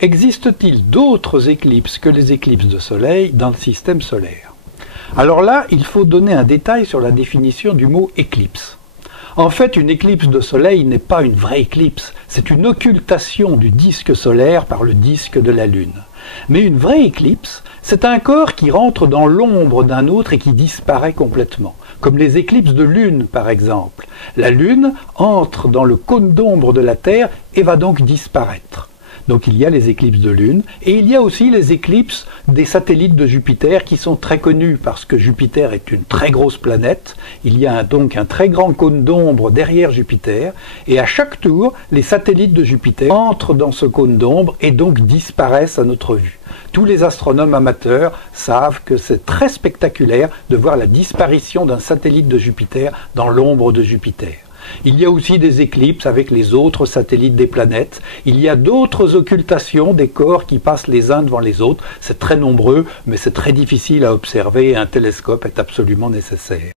Existe-t-il d'autres éclipses que les éclipses de soleil dans le système solaire? Alors là, il faut donner un détail sur la définition du mot éclipse. En fait, une éclipse de soleil n'est pas une vraie éclipse, c'est une occultation du disque solaire par le disque de la Lune. Mais une vraie éclipse, c'est un corps qui rentre dans l'ombre d'un autre et qui disparaît complètement, comme les éclipses de Lune par exemple. La Lune entre dans le cône d'ombre de la Terre et va donc disparaître. Donc il y a les éclipses de Lune, et il y a aussi les éclipses des satellites de Jupiter qui sont très connus parce que Jupiter est une très grosse planète. Il y a donc un très grand cône d'ombre derrière Jupiter, et à chaque tour, les satellites de Jupiter entrent dans ce cône d'ombre et donc disparaissent à notre vue. Tous les astronomes amateurs savent que c'est très spectaculaire de voir la disparition d'un satellite de Jupiter dans l'ombre de Jupiter. Il y a aussi des éclipses avec les autres satellites des planètes. Il y a d'autres occultations des corps qui passent les uns devant les autres. C'est très nombreux, mais c'est très difficile à observer et un télescope est absolument nécessaire.